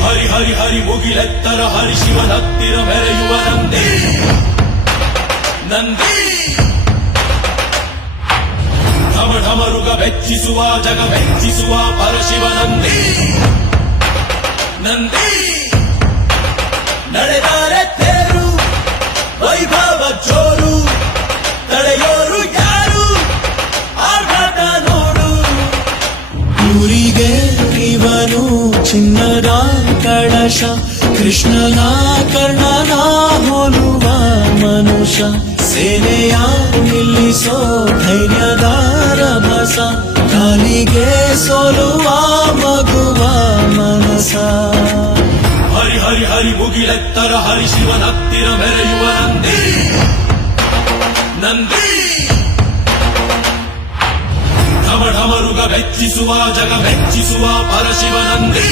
ಹರಿ ಹರಿ ಹರಿ ಮುಗಿಲೆತ್ತರ ಹರಿ ಶಿವನತ್ತಿರ ಮೆರೆಯುವ ನಂದಿ ನಂದಿ ಢಮ ಢಮರುಗ ಬೆಚ್ಚಿಸುವ ಜಗ ಬೆಚ್ಚಿಸುವ ಪರಶಿವ ನಂದಿ ನಂದಿ ನಡೆದರೆ ತೇರು ವೈಭವ ಜೋರು ತಡೆಯೋರು ಯಾರು ಆರ್ಭಟ ನೋಡು ಊರಿಗೆ ಇವನು ಚಿನ್ನದ ಕಳಶ ಕೃಷ್ಣನ ಕರ್ಣನ ಹೋಲುವ ಮನುಷ್ಯ ಸೇನೆಯ ನಿಲ್ಲಿಸೋ ಧೈರ್ಯದ ರಭಸ ಕಾಲಿಗೆ ಸೋಲುವ ಮಗುವ ಮನಸ ಹರಿ ಹರಿ ಹರಿ ಮುಗಿಲೆತ್ತರ ಹರಿ ಶಿವನತ್ತಿರ ಮೆರೆಯುವ ನಂದಿ ನಂದಿ ಢಮ ಢಮರುಗ ಬೆಚ್ಚಿಸುವ ಜಗ ಬೆಚ್ಚಿಸುವ ಪರಶಿವ ನಂದಿ